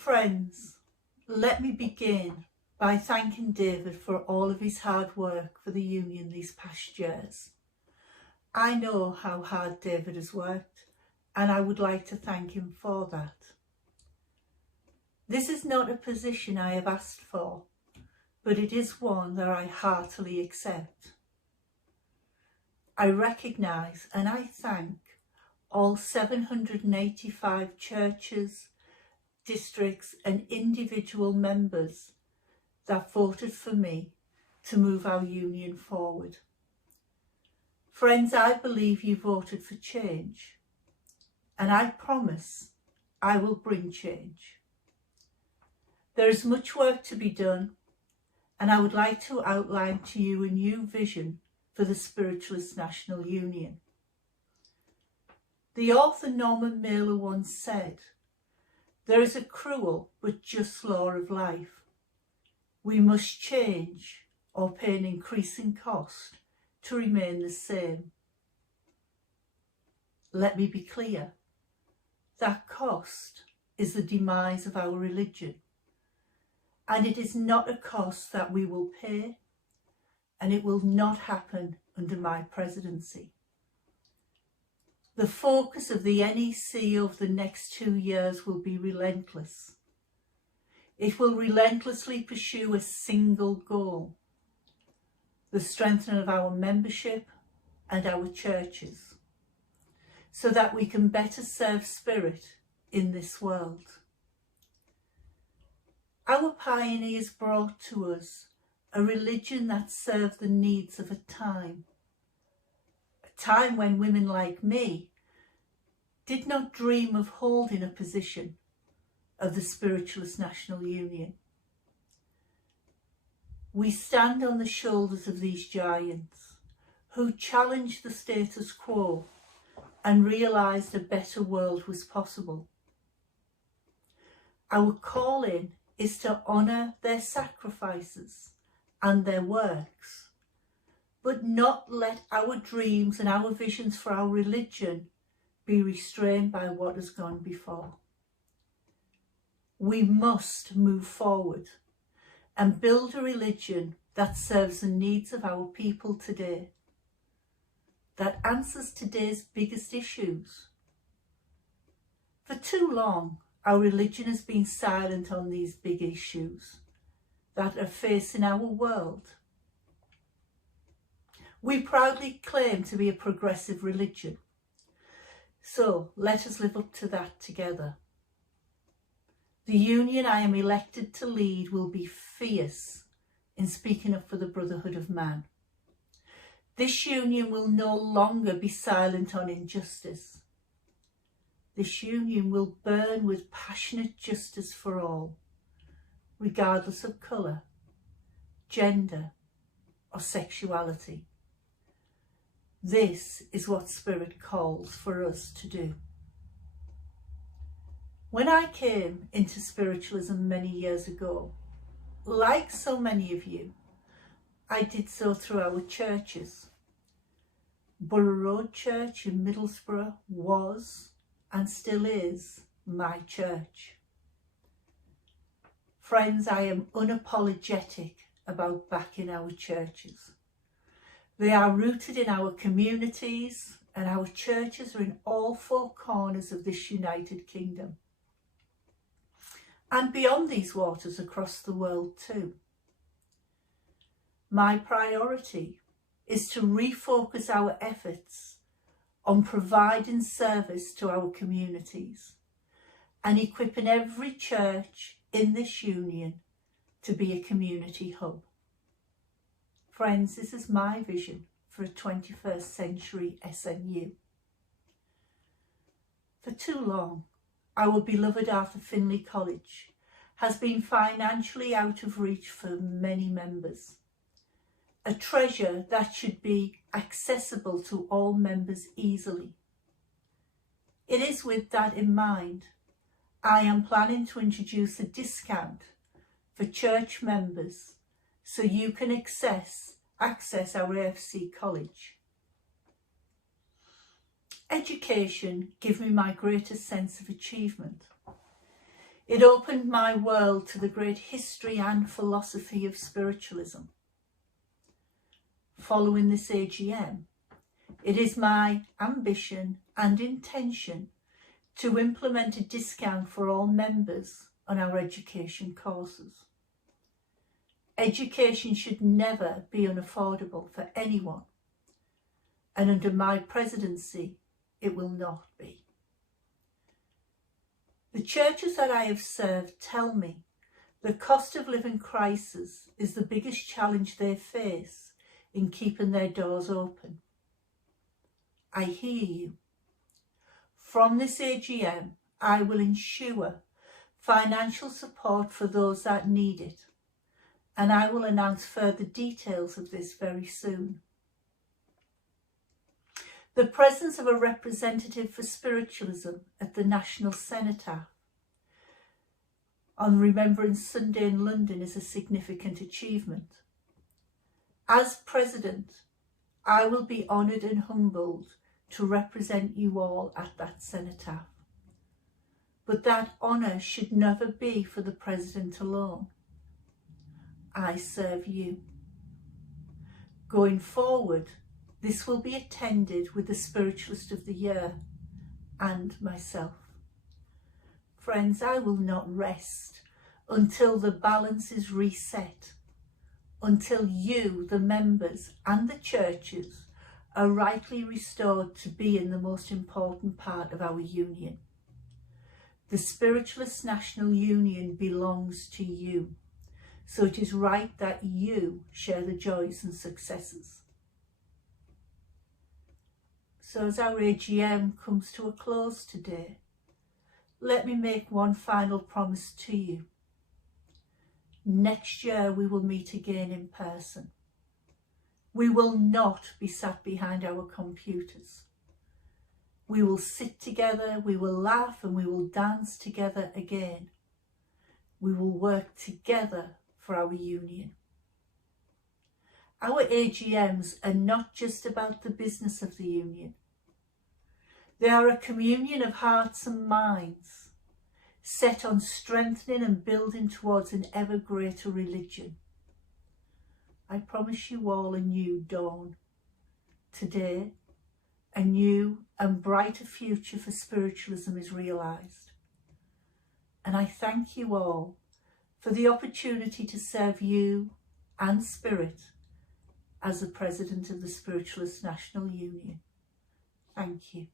Friends, let me begin by thanking David for all of his hard work for the Union these past years. I know how hard David has worked, and I would like to thank him for that. This is not a position I have asked for, but it is one that I heartily accept. I recognise and I thank all 785 churches, districts and individual members that voted for me to move our union forward. Friends, I believe you voted for change, and I promise I will bring change. There is much work to be done, and I would like to outline to you a new vision for the Spiritualists National Union. The author Norman Mailer once said, "There is a cruel but just law of life. We must change or pay an increasing cost to remain the same." Let me be clear. That cost is the demise of our religion. And it is not a cost that we will pay, and it will not happen under my presidency. The focus of the NEC over the next 2 years will be relentless. It will relentlessly pursue a single goal: the strengthening of our membership and our churches, so that we can better serve Spirit in this world. Our pioneers brought to us a religion that served the needs of a time when women like me did not dream of holding a position of the Spiritualists National Union. We stand on the shoulders of these giants who challenged the status quo and realised a better world was possible. Our calling is to honour their sacrifices and their works, but not let our dreams and our visions for our religion be restrained by what has gone before. We must move forward and build a religion that serves the needs of our people today, that answers today's biggest issues. For too long, our religion has been silent on these big issues that are facing our world. We proudly claim to be a progressive religion, so let us live up to that together. The union I am elected to lead will be fierce in speaking up for the brotherhood of man. This union will no longer be silent on injustice. This union will burn with passionate justice for all, regardless of colour, gender or sexuality. This is what Spirit calls for us to do. When I came into spiritualism many years ago, like so many of you, I did so through our churches. Borough Road Church in Middlesbrough was and still is my church. Friends, I am unapologetic about backing our churches. They are rooted in our communities, and our churches are in all four corners of this United Kingdom, and beyond these waters across the world too. My priority is to refocus our efforts on providing service to our communities and equipping every church in this union to be a community hub. Friends, this is my vision for a 21st century SNU. For too long, our beloved Arthur Findlay College has been financially out of reach for many members. A treasure that should be accessible to all members easily. It is with that in mind, I am planning to introduce a discount for church members so you can access our AFC college. Education gives me my greatest sense of achievement. It opened my world to the great history and philosophy of spiritualism. Following this AGM, it is my ambition and intention to implement a discount for all members on our education courses. Education should never be unaffordable for anyone, and under my presidency, it will not be. The churches that I have served tell me the cost of living crisis is the biggest challenge they face in keeping their doors open. I hear you. From this AGM, I will ensure financial support for those that need it, and I will announce further details of this very soon. The presence of a representative for spiritualism at the National Cenotaph on Remembrance Sunday in London is a significant achievement. As President, I will be honoured and humbled to represent you all at that cenotaph. But that honour should never be for the President alone. I serve you. Going forward, this will be attended with the Spiritualist of the Year and myself. Friends, I will not rest until the balance is reset, until you, the members and the churches, are rightly restored to be in the most important part of our union. The Spiritualists National Union belongs to you, so it is right that you share the joys and successes. So as our AGM comes to a close today, let me make one final promise to you. Next year we will meet again in person. We will not be sat behind our computers. We will sit together, we will laugh, and we will dance together again. We will work together for our union. Our AGMs are not just about the business of the union. They are a communion of hearts and minds, set on strengthening and building towards an ever greater religion. I promise you all a new dawn. Today, a new and brighter future for spiritualism is realised. And I thank you all for the opportunity to serve you and Spirit as the President of the Spiritualists National Union. Thank you.